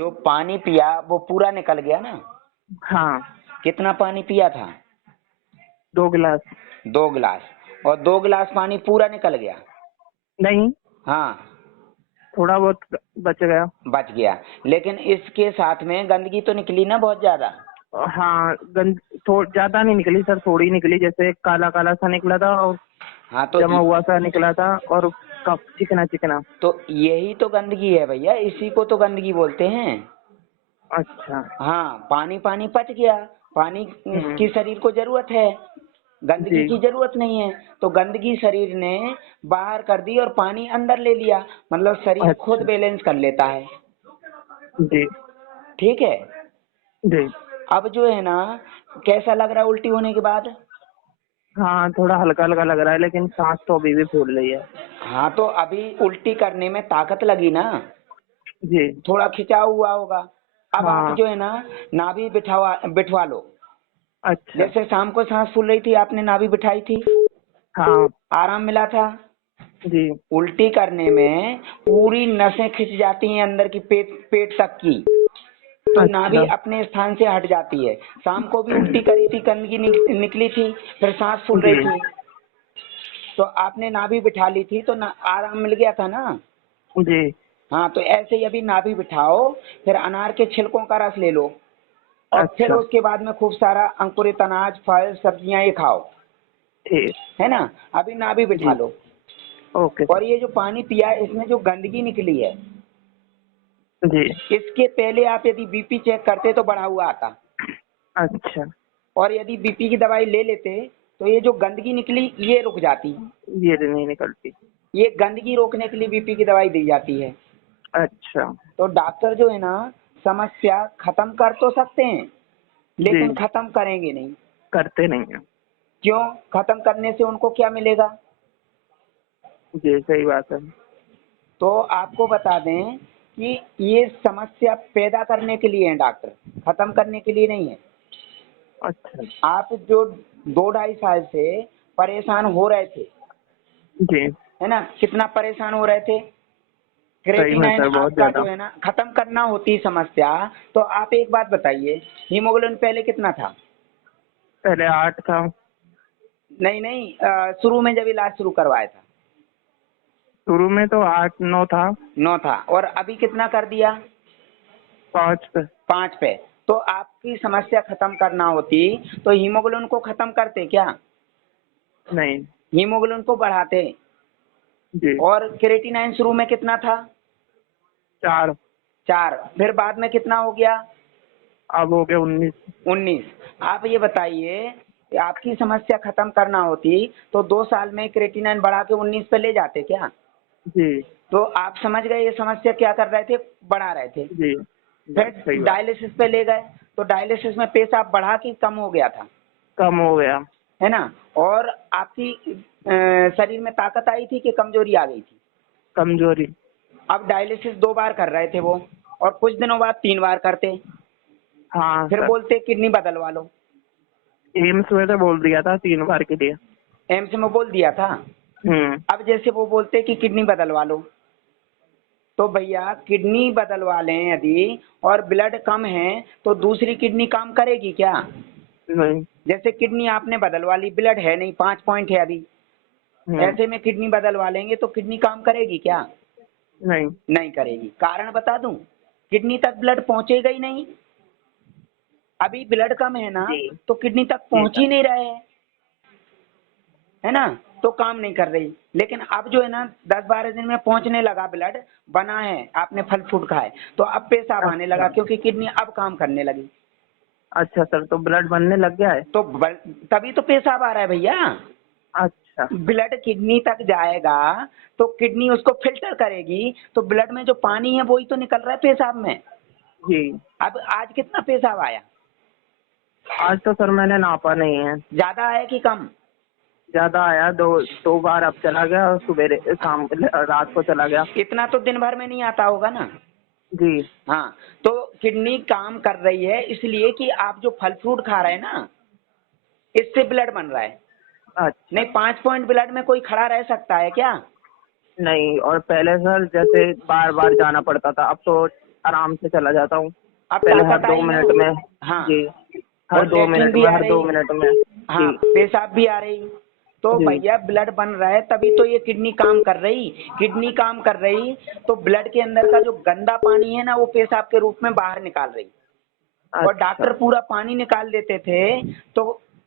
जो पानी पिया वो पूरा निकल गया ना? हाँ, कितना पानी पिया था? 2 गिलास। 2 गिलास। और 2 गिलास पानी पूरा निकल गया? नहीं, हाँ, थोड़ा बहुत बच गया। बच गया। लेकिन इसके साथ में गंदगी तो निकली ना बहुत ज्यादा? हाँ, ज्यादा नहीं निकली सर, थोड़ी निकली, जैसे काला काला सा निकला था और हाँ तो जमा हुआ सा निकला था और कप चिकना चिकना। तो यही तो गंदगी है भैया, इसी को तो गंदगी बोलते हैं। अच्छा। हाँ, पानी पानी पच गया। पानी हम्म। की शरीर को जरूरत है, गंदगी जी। की जरूरत नहीं है। तो गंदगी शरीर ने बाहर कर दी और पानी अंदर ले लिया, मतलब शरीर खुद अच्छा। बैलेंस कर लेता है। जी। ठीक है। जी। अब जो है ना, कैसा लग रहा है उल्टी होने के बाद? हाँ, थोड़ा हल्का हल्का लग रहा है, लेकिन सांस तो अभी भी फूल रही है। हाँ तो अभी उल्टी करने में ताकत लगी ना, जी। थोड़ा खिंचाव हुआ होगा। अब आप हाँ। जो है ना, नाभि बिठवा लो। अच्छा। जैसे शाम को सांस फूल रही थी, आपने नाभि बिठाई थी, हाँ। आराम मिला था। जी। उल्टी करने में पूरी नसें खिंच जाती हैं अंदर की, पेट पेट तक की, तो नाभि अच्छा। अपने स्थान से हट जाती है। शाम को भी उल्टी करी थी, गंदगी निकली थी, फिर सांस फूल रही जी। थी, तो आपने नाभि बिठा ली थी, तो आराम मिल गया था ना? जी। हाँ, तो ऐसे ही अभी नाभि बिठाओ, फिर अनार के छिलकों का रस ले लो, और फिर अच्छा। उसके बाद में खूब सारा अंकुरित अनाज, फल, सब्जियां ये खाओ, ठीक। है ना? अभी नाभि बिठा जी। लो। ओके और सर। ये जो पानी पिया है, इसमें जो गंदगी निकली है, जी। इसके पहले आप यदि बीपी चेक करते तो बढ़ा हुआ आता, अच्छा। और यदि बीपी की दवाई ले लेते तो ये जो गंदगी निकली ये रुक जाती। ये नहीं निकलती। ये गंदगी रोकने के लिए बीपी की दवाई दी जाती है। अच्छा। तो डॉक्टर जो है ना, समस्या खत्म कर तो सकते हैं, जी। लेकिन खत्म करेंगे नहीं। करते नहीं है। क्यों? खत्म करने से उनको क्या मिलेगा? जी, सही बात है। तो आपको बता दें कि ये समस्या पैदा करने के लिए है डॉक्टर, खत्म करने के लिए नहीं है। अच्छा। आप जो 2 ढाई साल से परेशान हो रहे थे, जी। है ना, कितना परेशान हो रहे थे? सही में क्रेटिनाइन सर, बहुत आपका ज्यादा। जो है ना खत्म करना होती समस्या। तो आप एक बात बताइए, हीमोग्लोबिन पहले कितना था? पहले 8 था। नहीं नहीं, शुरू में जब इलाज शुरू करवाया था? शुरू में तो 8 9 था। 9 था, और अभी कितना कर दिया? 5 पे। 5 पे। तो आपकी समस्या खत्म करना होती तो हीमोग्लोबिन को खत्म करते क्या? नहीं। हीमोग्लोबिन को बढ़ाते। जी। और क्रेटिनाइन शुरू में कितना था? 4। 4। फिर बाद में कितना हो गया? अब हो गया 19। 19। आप ये बताइए कि आपकी समस्या खत्म करना होती तो 2 साल में क्रेटिनाइन बढ़ा के 19 पे ले जाते क्या? जी। तो आप समझ गए ये समस्या क्या कर रहे थे, बढ़ा रहे थे। जी। फिर सही बात। डायलिसिस पे ले गए, तो डायलिसिस में पेशाब बढ़ा के कम हो गया था, कम हो गया। है ना? और आपकी शरीर में ताकत आई थी कि कमजोरी आ गई थी? कमजोरी। अब डायलिसिस 2 बार कर रहे थे वो, और कुछ दिनों बाद 3 बार करते, हाँ फिर सर। बोलते किडनी बदलवा लो। एम्स में तो बोल दिया था 3 बार के लिए। एम्स में बोल दिया था। हम्म। अब जैसे वो बोलते कि किडनी बदलवा लो, तो भैया किडनी बदलवा लें यदि और ब्लड कम है तो दूसरी किडनी काम करेगी क्या? नहीं। जैसे किडनी आपने बदलवा ली, ब्लड है नहीं, 5 पॉइंट है अभी, हम्म। ऐसे में किडनी बदलवा लेंगे तो किडनी काम करेगी क्या? नहीं। नहीं करेगी। कारण बता दूं, किडनी तक ब्लड पहुंचेगा ही नहीं। अभी ब्लड कम है ना, जी। तो किडनी तक जी पहुंच सर। ही नहीं रहे हैं, है ना? तो काम नहीं कर रही। लेकिन अब जो है ना, 10 12 दिन में पहुंचने लगा, ब्लड बना है, आपने फल फ्रूट खाए तो अब पेशाब आने लगा, अच्छा। क्योंकि किडनी अब काम करने लगी। अच्छा सर, तो ब्लड बनने लग गया है। तो तभी तो पेशाब आ रहा है भैया। अच्छा। ब्लड किडनी तक जाएगा तो किडनी उसको फिल्टर करेगी, तो ब्लड में जो पानी है वही तो निकल रहा है पेशाब में। जी। अब आज कितना पेशाब आया? आज तो सर मैंने नापा नहीं है। ज्यादा आया कि कम? ज्यादा आया, 2 2 बार अब चला गया, और सुबह शाम रात को चला गया। इतना तो दिन भर में नहीं आता होगा ना? जी। हाँ, तो किडनी काम कर रही है इसलिए कि आप जो फल फ्रूट खा रहे हैं ना, इससे ब्लड बन रहा है। अच्छा। नहीं, 5 पॉइंट ब्लड में कोई खड़ा रह सकता है क्या? नहीं, और पहले सर जैसे बार बार जाना पड़ता था, अब तो आराम से चला जाता हूँ। अब पहले हर ताकत 2 आई ना? मिनट में। हाँ। जी, और हर 2 लेटरिन मिनट भी में, आ हर 2 रही। मिनट में। हाँ, जी, पेशाब भी आ रही। तो जी, भैया ब्लड बन रहा है तभी तो ये किडनी काम कर रही। किडनी काम कर रही तो ब्लड के अंदर का जो गंदा पानी है ना वो पेशाब के रूप में बाहर निकाल रही। और अच्छा, डॉक्टर पूरा पानी निकाल देते थे तो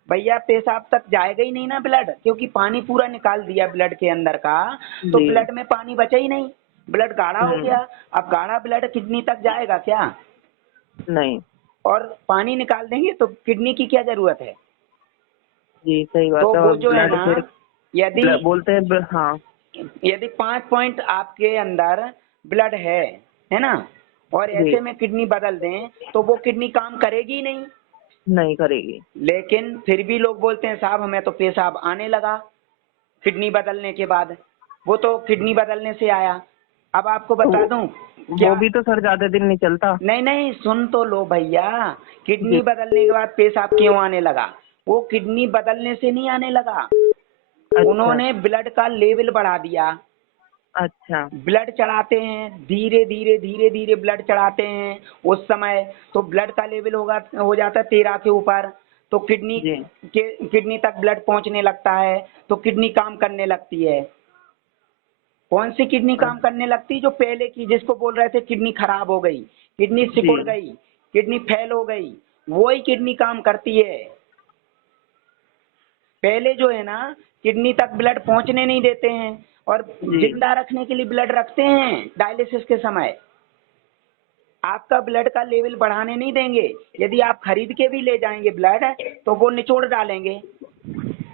भैया पेशाब तक जाएगा ही नहीं ना ब्लड, क्योंकि पानी पूरा निकाल दिया ब्लड के अंदर का। तो जी, ब्लड में पानी बचा ही नहीं, ब्लड गाढ़ा हो हुँ, गया। अब गाढ़ा ब्लड किडनी तक जाएगा क्या? नहीं, और पानी निकाल देंगे तो किडनी की क्या जरूरत है? जी, सही तो बात है। वो और जो है ब्लड ना, फिर यदि बोलते हैं हाँ, यदि 5 पॉइंट आपके अंदर ब्लड है ना, और जी, ऐसे में किडनी बदल दें तो वो किडनी काम करेगी ही नहीं। नहीं करेगी। लेकिन फिर भी लोग बोलते हैं साहब हमें तो पेशाब आने लगा किडनी बदलने के बाद। वो तो किडनी बदलने से आया। अब आपको तो बता दूं वो क्या? भी तो सर ज़्यादा दिन नहीं चलता। नहीं नहीं, सुन तो लो भैया। जी, किडनी बदलने के बाद पेशाब क्यों आने लगा? वो किडनी बदलने से नहीं आने लगा, अच्छा, उन्होंने ब्लड का लेवल बढ़ा दिया। अच्छा, ब्लड चढ़ाते हैं, धीरे धीरे धीरे धीरे ब्लड चढ़ाते हैं उस समय। तो ब्लड का लेवल हो जाता है 13 के ऊपर। तो जी, किडनी तक ब्लड पहुंचने लगता है। तो किडनी काम करने लगती है। कौन सी किडनी अ, काम करने लगती? जो पहले की, जिसको बोल रहे थे किडनी खराब हो गई, किडनी जी, सिकुड़ गई, किडनी फेल हो गई, वही किडनी काम करती है। पहले जो है ना, किडनी तक ब्लड पहुंचने नहीं देते हैं। और जी, जिंदा रखने के लिए ब्लड रखते हैं डायलिसिस के समय। आपका ब्लड का लेवल बढ़ाने नहीं देंगे। यदि आप खरीद के भी ले जाएंगे ब्लड तो वो निचोड़ डालेंगे।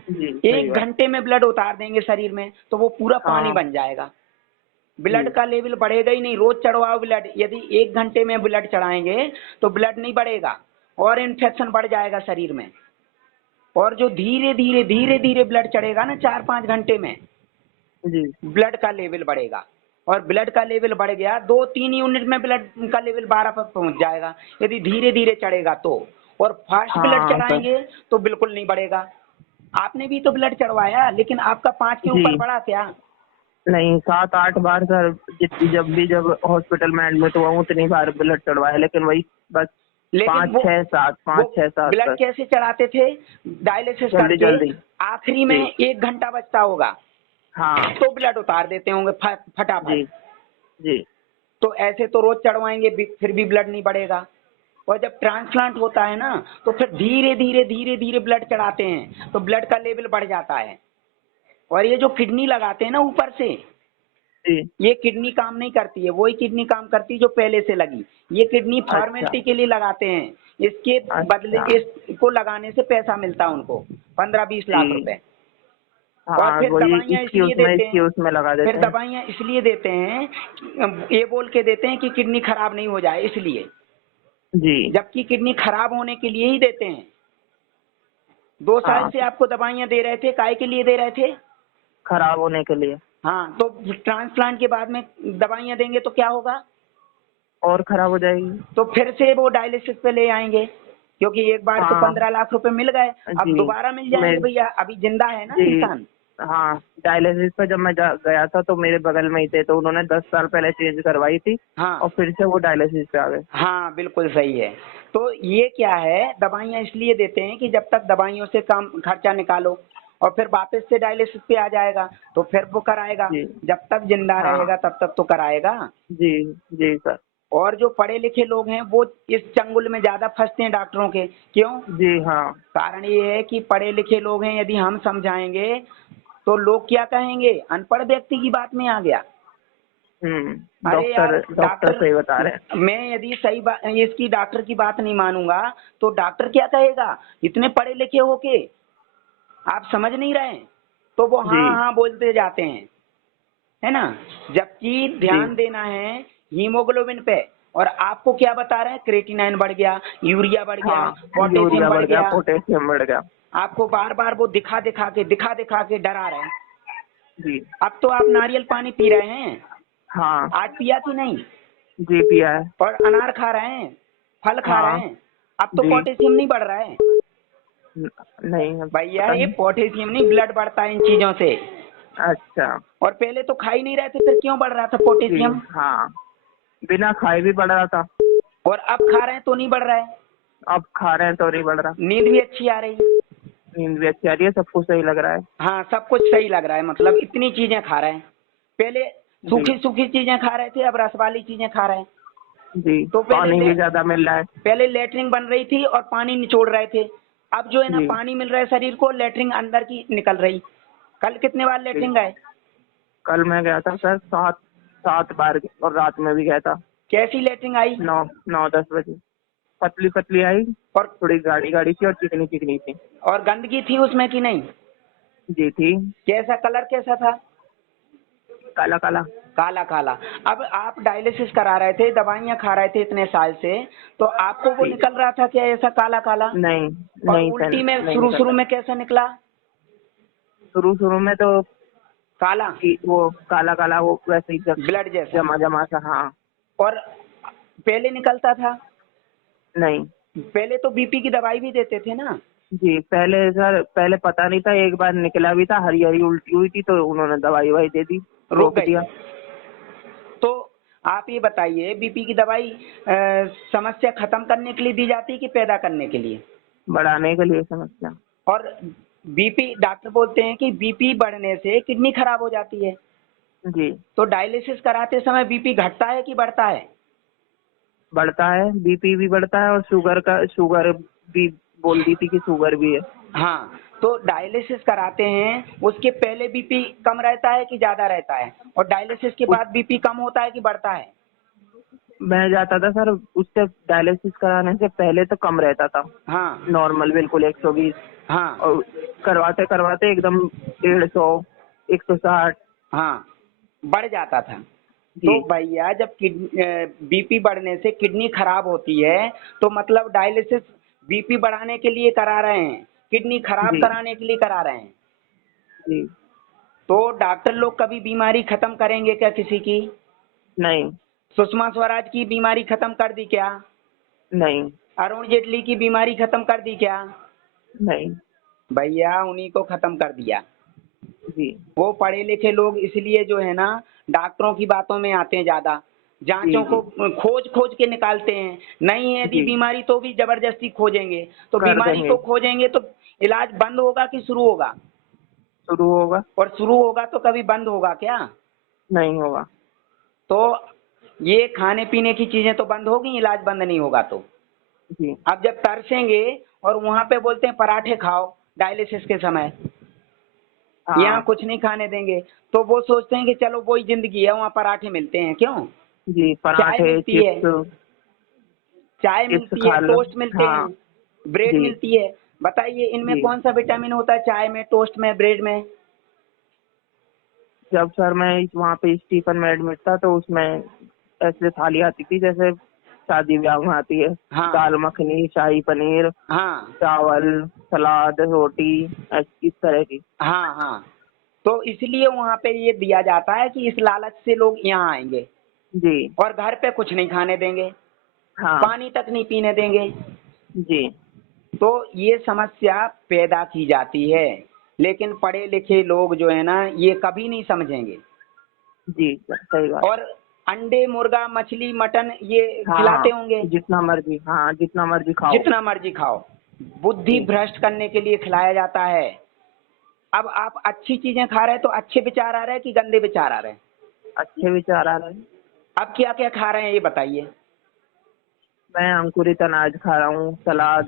जी, सही एक बात। घंटे में ब्लड उतार देंगे शरीर में तो वो पूरा पानी हाँ, बन जाएगा। ब्लड जी, का लेवल बढ़ेगा ही नहीं। रोज चढ़वाओ ब्लड, यदि 1 घंटे में ब्लड चढ़ाएंगे तो ब्लड नहीं बढ़ेगा और इन्फेक्शन बढ़ जाएगा शरीर में। और जो धीरे धीरे धीरे धीरे ब्लड चढ़ेगा ना 4-5 घंटे में, जी, ब्लड का लेवल बढ़ेगा। और ब्लड का लेवल बढ़ गया 2-3 यूनिट में ब्लड का लेवल 12 पर पहुंच जाएगा, यदि धीरे धीरे चढ़ेगा तो। और फास्ट ब्लड हाँ सर, चढ़ाएंगे तो बिल्कुल नहीं बढ़ेगा। आपने भी तो ब्लड चढ़वाया, लेकिन आपका 5 के ऊपर जी, बढ़ा क्या? नहीं 7-8 बार सर, जब हॉस्पिटल में एडमिट हुआ हूँ उतनी बार ब्लड चढ़वाया, लेकिन वही बस लेकिन 5-6-7, वो 5-6-7 ब्लड तक। कैसे चढ़ाते थे? डायलिसिस जल्दी करके जल्दी। आखिरी में जी, 1 घंटा बचता होगा हाँ, तो ब्लड उतार देते होंगे फटाफट। जी, जी, तो ऐसे तो रोज चढ़वाएंगे फिर भी ब्लड नहीं बढ़ेगा। और जब ट्रांसप्लांट होता है ना तो फिर धीरे धीरे धीरे धीरे ब्लड चढ़ाते हैं तो ब्लड का लेवल बढ़ जाता है। और ये जो किडनी लगाते हैं ना ऊपर से, जी, ये किडनी काम नहीं करती है, वही किडनी काम करती है जो पहले से लगी। ये किडनी अच्छा, फॉर्मेलिटी के लिए लगाते हैं। इसके बदले अच्छा, इसको लगाने से पैसा मिलता है उनको 15-20 लाख जी, रुपए। और हाँ, फिर वही दवाइयाँ इसकी इसलिए उसमें देते इसकी हैं। उसमें लगा फिर देते हैं। दवाइयाँ इसलिए देते हैं ये बोल के देते हैं कि किडनी खराब नहीं हो जाए इसलिए। जी, जबकि किडनी खराब होने के लिए ही देते हैं। 2 साल हाँ, से आपको दवाइयाँ दे रहे थे, काहे के लिए दे रहे थे? खराब होने के लिए। हाँ, तो ट्रांसप्लांट के बाद में दवाइयाँ देंगे तो क्या होगा? और खराब हो जाएगी। तो फिर से वो डायलिसिस पे ले आएंगे, क्योंकि एक बार तो हाँ, 15 लाख रुपए मिल गए, अब जी, दोबारा मिल मैं जाएंगे भैया, अभी जिंदा है ना जी, इंसान। हाँ, डायलिसिस पे जब मैं गया था तो मेरे बगल में ही थे, तो उन्होंने 10 साल पहले चेंज करवाई थी हाँ और फिर से वो डायलिसिस पे आ गए। हाँ, बिल्कुल सही है। तो ये क्या है, दवाइयाँ इसलिए देते हैं कि जब तक दवाइयों से कम खर्चा निकालो और फिर वापस से डायलिसिस पे आ जाएगा तो फिर वो कराएगा। जी, जब तक जिंदा हाँ, रहेगा तब तक तो कराएगा। जी, जी सर, और जो पढ़े लिखे लोग हैं वो इस चंगुल में ज्यादा फंसते हैं डॉक्टरों के। क्यों? जी, हाँ, कारण ये है कि पढ़े लिखे लोग हैं, यदि हम समझाएंगे तो लोग क्या कहेंगे? अनपढ़ व्यक्ति की बात में आ गया। अरे यार डॉक्टर डॉक्टर डॉक्टर, सही बता रहे हैं। मैं यदि सही बात इसकी डॉक्टर की बात नहीं मानूंगा तो डॉक्टर क्या कहेगा? इतने पढ़े लिखे होके आप समझ नहीं रहे हैं। तो वो जी, हाँ हाँ बोलते जाते हैं, है ना? जबकि जी, ध्यान देना है हीमोग्लोबिन पे। और आपको क्या बता रहे हैं? क्रेटिनाइन बढ़ गया, यूरिया बढ़ गया, हाँ, पोटेशियम यूरिया बढ़ बढ़ गया, गया। पोटेशियम बढ़ गया। आपको बार बार वो दिखा दिखा के डरा रहे हैं। जी, अब तो आप नारियल पानी पी रहे हैं, हाँ, आज पिया कि नहीं? जी पिया है। और अनार खा रहे हैं, फल खा रहे हाँ, हैं। अब तो जी, पोटेशियम नहीं बढ़ रहा है नहीं भैया, पता ये नहीं। पोटेशियम नहीं, ब्लड बढ़ता है इन चीजों से। अच्छा, और पहले तो खा ही नहीं रहे थे, फिर क्यों बढ़ रहा था जी, पोटेशियम? हाँ, बिना खाए भी बढ़ रहा था, और अब खा रहे हैं तो नहीं बढ़ रहा है। अब खा रहे हैं तो नहीं बढ़ रहा। नींद भी अच्छी आ रही है। नींद भी अच्छी आ रही है, सब कुछ सही लग रहा है। हाँ, सब कुछ सही लग रहा है, मतलब इतनी चीजें खा रहे हैं। पहले जी सूखी सूखी चीजें खा रहे थे, अब रस वाली चीजें खा रहे हैं। जी, तो पानी भी ज्यादा मिल रहा है। पहले लेटरिन बन रही थी और पानी निचोड़ रहे थे। अब जो है ना, जी पानी मिल रहा है शरीर को, लेटरिन अंदर की निकल रही। कल कितने बार जी, लेटरिन गए? कल मैं गया था सर 7 बार, और रात में भी गया था। कैसी लेटरिन आई? 9-10 बजे। पतली पतली आई, और थोड़ी गाढ़ी गाढ़ी थी और चिकनी चिकनी थी। और गंदगी थी उसमें कि नहीं? जी थी। कैसा कलर कैसा था? काला काला। काला काला। अब आप डायलिसिस करा रहे थे, दवाइयाँ खा रहे थे इतने साल से, तो आपको वो जी निकल रहा था क्या ऐसा काला काला? नहीं, और नहीं सर, उल्टी में नहीं शुरू निकल शुरू रहा। में कैसा निकला? शुरू शुरू में तो काला, वो काला काला, वो वैसे ही ब्लड जैसा। जमा जमा सा। हाँ। और पहले निकलता था? नहीं पहले तो बीपी की दवाई भी देते थे ना? जी, पहले सर, पहले पता नहीं था, एक बार निकला भी था, हरी हरी उल्टी हुई थी, तो उन्होंने दवाई ववाई दे दी, रुक रोक गई। दिया। तो आप ये बताइए, बीपी की दवाई समस्या खत्म करने के लिए दी जाती है कि पैदा करने के लिए? बढ़ाने के लिए समस्या। और बीपी, डॉक्टर बोलते हैं कि बीपी बढ़ने से किडनी खराब हो जाती है। जी, तो डायलिसिस कराते समय बीपी घटता है कि बढ़ता है? बढ़ता है, बीपी भी बढ़ता है, और शुगर भी बोल दी थी कि शुगर भी है। हाँ, तो डायलिसिस कराते हैं उसके पहले बीपी कम रहता है कि ज्यादा रहता है? और डायलिसिस के उस बाद बीपी कम होता है कि बढ़ता है? मैं जाता था सर, उससे डायलिसिस कराने से पहले तो कम रहता था, हाँ नॉर्मल बिल्कुल 120, हाँ और करवाते करवाते एकदम 150, 160। हाँ, बढ़ जाता था। जी तो भैया, जब बीपी बढ़ने से किडनी खराब होती है, तो मतलब डायलिसिस बीपी बढ़ाने के लिए करा रहे हैं, किडनी खराब जी कराने के लिए करा रहे हैं। जी। तो डॉक्टर लोग कभी बीमारी खत्म करेंगे क्या किसी की? नहीं सुषमा स्वराज की बीमारी खत्म कर दी क्या? नहीं अरुण जेटली की बीमारी खत्म कर दी क्या? नहीं। भैया, उन्हीं को खत्म कर दिया। जी वो पढ़े लिखे लोग इसलिए जो है ना, डॉक्टरों की बातों में आते हैं ज्यादा, जी जांचों जी को खोज खोज के निकालते हैं। नहीं है यदि जी, बीमारी तो भी जबरदस्ती खोजेंगे, तो कर बीमारी देंगे। को खोजेंगे तो इलाज बंद होगा कि शुरू होगा? शुरू होगा। और शुरू होगा तो कभी बंद होगा क्या? नहीं होगा। तो ये खाने पीने की चीजें तो बंद होगी, इलाज बंद नहीं होगा तो। जी अब जब तरसेंगे और वहां पे बोलते हैं पराठे खाओ डायलिसिस के समय, यहाँ हाँ। कुछ नहीं खाने देंगे, तो वो सोचते हैं कि चलो वही जिंदगी है, वहाँ पराठे मिलते हैं। क्यों? जी, चाय पराठे, मिलती है, चिप्स। चाय चिप्स मिलती है, खा लो। टोस्ट मिलते हाँ। हैं, ब्रेड जी मिलती है। बताइए, इनमें जी। कौन सा विटामिन होता है चाय में, टोस्ट में, ब्रेड में? जब सर मैं वहाँ पे स्टीफन में एडमिट था, तो उसमें ऐसे थाली आती थी जैसे शादी ब्याह में आती है। हाँ दाल मखनी, शाही पनीर, हाँ चावल, सलाद, रोटी, इस तरह की। हाँ हाँ। तो इसलिए वहाँ पे ये दिया जाता है कि इस लालच से लोग यहाँ आएंगे जी। और घर पे कुछ नहीं खाने देंगे, हाँ। पानी तक नहीं पीने देंगे। जी तो ये समस्या पैदा की जाती है, लेकिन पढ़े लिखे लोग जो है ना, ये कभी नहीं समझेंगे। जी सर, सही बात। और अंडे, मुर्गा, मछली, मटन ये खिलाते हाँ, होंगे, जितना मर्जी, हाँ जितना मर्जी खाओ। जितना मर्जी खाओ, बुद्धि जी, भ्रष्ट करने के लिए खिलाया जाता है। अब आप अच्छी चीजें खा रहे हैं तो अच्छे विचार आ रहे हैं कि गंदे विचार आ रहे हैं? अच्छे विचार आ रहे हैं। अब क्या क्या खा रहे हैं ये बताइए। मैं अंकुरित अनाज खा रहा हूँ, सलाद,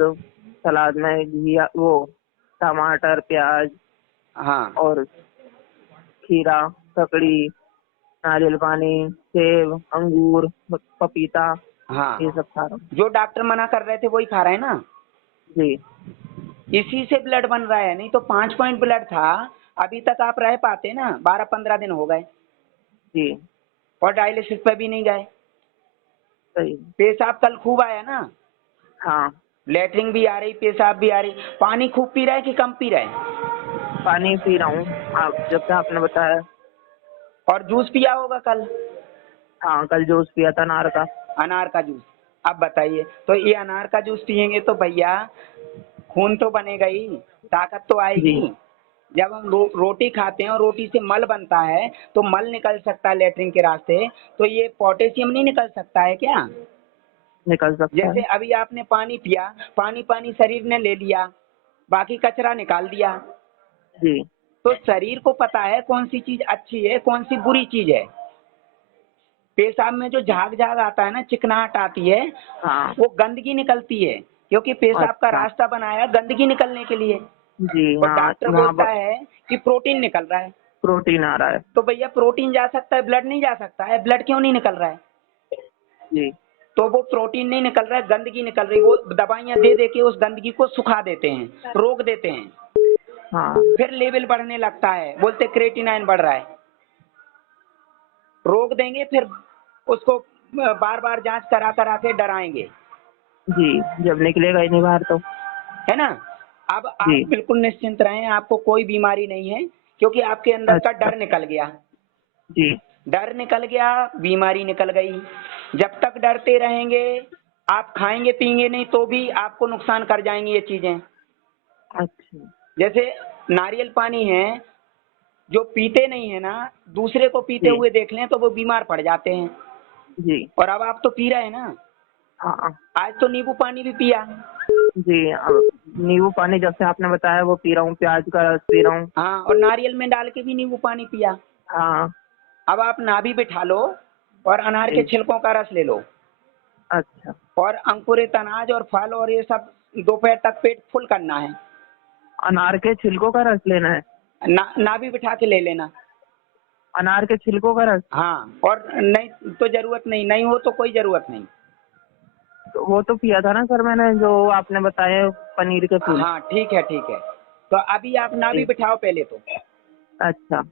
सलाद में घी, वो टमाटर, प्याज, हाँ और खीरा, ककड़ी, नारियल पानी, सेब, अंगूर, पपीता, हाँ, ये सब खा रहा हूँ। जो डॉक्टर मना कर रहे थे वही खा रहे हैं ना? जी इसी से ब्लड बन रहा है, नहीं तो 5 पॉइंट ब्लड था, अभी तक आप रह पाते ना, 12-15 दिन हो गए जी, और डायलिसिस पे भी नहीं गए। सही। पेशाब कल खूब आया ना? हाँ, लेटरिन भी आ रही, पेशाब भी आ रही। पानी खूब पी रहे हैं कि कम पी रहे हैं? पानी पी रहा हूँ, आप जब से आपने बताया। और जूस पिया होगा कल, हाँ, कल जूस पिया था अनार का। अनार का जूस। अब बताइए, तो ये अनार का जूस पियेंगे तो भैया खून तो बनेगा ही, ताकत तो जी आएगी। जब हम रोटी खाते हैं और रोटी से मल बनता है तो मल निकल सकता है लेटरिन के रास्ते, तो ये पोटेशियम नहीं निकल सकता है क्या? निकल सकता जैसे है। अभी आपने पानी पिया, पानी पानी शरीर ने ले लिया, बाकी कचरा निकाल दिया। जी। तो शरीर को पता है कौन सी चीज अच्छी है, कौन सी बुरी चीज है। पेशाब में जो झाग झाग आता है ना, चिकनाहट आती है, हाँ। वो गंदगी निकलती है, क्योंकि पेशाब का अच्छा। रास्ता बनाया गंदगी निकलने के लिए। जी और हाँ, डॉक्टर वहाँ बोलता पर है कि प्रोटीन निकल रहा है। प्रोटीन आ रहा है। तो भैया प्रोटीन जा सकता है, ब्लड नहीं जा सकता है? ब्लड क्यों नहीं निकल रहा है? जी। तो वो प्रोटीन नहीं निकल रहा है, गंदगी निकल रही है। वो दवाइयां दे दे के उस गंदगी को सुखा देते हैं, रोक देते हैं। हाँ। फिर लेवल बढ़ने लगता है, बोलते क्रेटिनाइन बढ़ रहा है। रोक देंगे, फिर उसको बार बार जांच करा करा के डराएंगे, जी, जब निकलेगा ही नहीं बाहर तो। है ना? अब आप जी। बिल्कुल निश्चिंत रहें, आपको कोई बीमारी नहीं है, क्योंकि आपके अंदर का अच्छा। डर निकल गया। जी। डर निकल गया, बीमारी निकल गई। जब तक डरते रहेंगे, आप खाएंगे पिएंगे नहीं तो भी आपको नुकसान कर जाएंगी ये चीजें। अच्छा। जैसे नारियल पानी है, जो पीते नहीं है ना, दूसरे को पीते जी। हुए देख लें तो वो बीमार पड़ जाते हैं। जी। और अब आप तो पी रहे हैं ना, हाँ। आज तो नींबू पानी भी पिया। जी, अब नींबू पानी जब से आपने बताया वो पी रहा हूँ, प्याज का रस पी रहा हूँ। हाँ, और नारियल में डाल के भी नींबू पानी पिया। हाँ। अब आप नाभि बिठा लो और अनार के जी। छिलकों का रस ले लो, अच्छा। और अंकुरित अनाज और फल और ये सब दोपहर तक पेट फुल करना है। अनार के छिलकों का रस लेना है। नाभि बिठा के ले लेना। अनार के छिलकों का रस। हाँ, और नहीं तो जरूरत नहीं, नहीं हो तो कोई जरूरत नहीं। तो वो तो पिया था ना सर मैंने, जो आपने बताया पनीर के फूल। हाँ ठीक है ठीक है। तो अभी आप नाभि जी। बिठाओ पहले तो, अच्छा।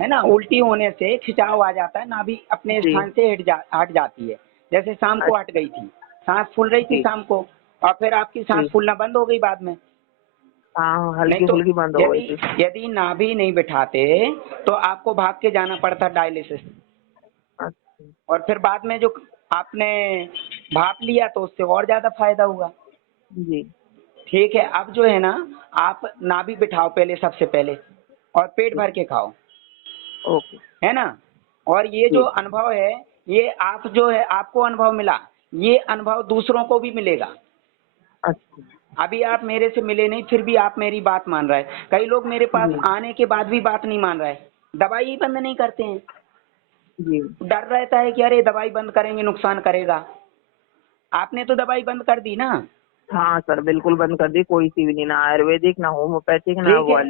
है ना? उल्टी होने से खिंचाव आ जाता है, नाभि अपने जी। स्थान से हट जाती है। जैसे शाम को हट अच्छा। गई थी, सांस फूल रही थी जी। शाम को, और फिर आपकी सांस जी। फूलना बंद हो गई बाद में। हाँ, नहीं हल्की तो फुल्की बंद हो यदि गई थी। यदि नाभि नहीं बिठाते तो आपको भाग के जाना पड़ता डायलिसिस। अच्छा। और फिर बाद में जो आपने भाप लिया तो उससे और ज्यादा फायदा हुआ। जी। ठीक है, अब जो है ना, आप नाभि बिठाओ पहले, सबसे पहले, और पेट भर के खाओ, ओके। है ना? और ये जो जी। अनुभव है, ये आप जो है आपको अनुभव मिला, ये अनुभव दूसरों को भी मिलेगा। अच्छा। अभी आप मेरे से मिले नहीं, फिर भी आप मेरी बात मान रहे हैं। कई लोग मेरे पास जी। आने के बाद भी बात नहीं मान रहे, दवाई ही बंद नहीं करते हैं। जी। डर रहता है कि अरे दवाई बंद करेंगे नुकसान करेगा। आपने तो दवाई बंद कर दी ना। हाँ सर, बिल्कुल बंद कर दी, कोई सी भी नहीं, ना आयुर्वेदिक ना होम्योपैथिक ना ठीक वो है। वाली।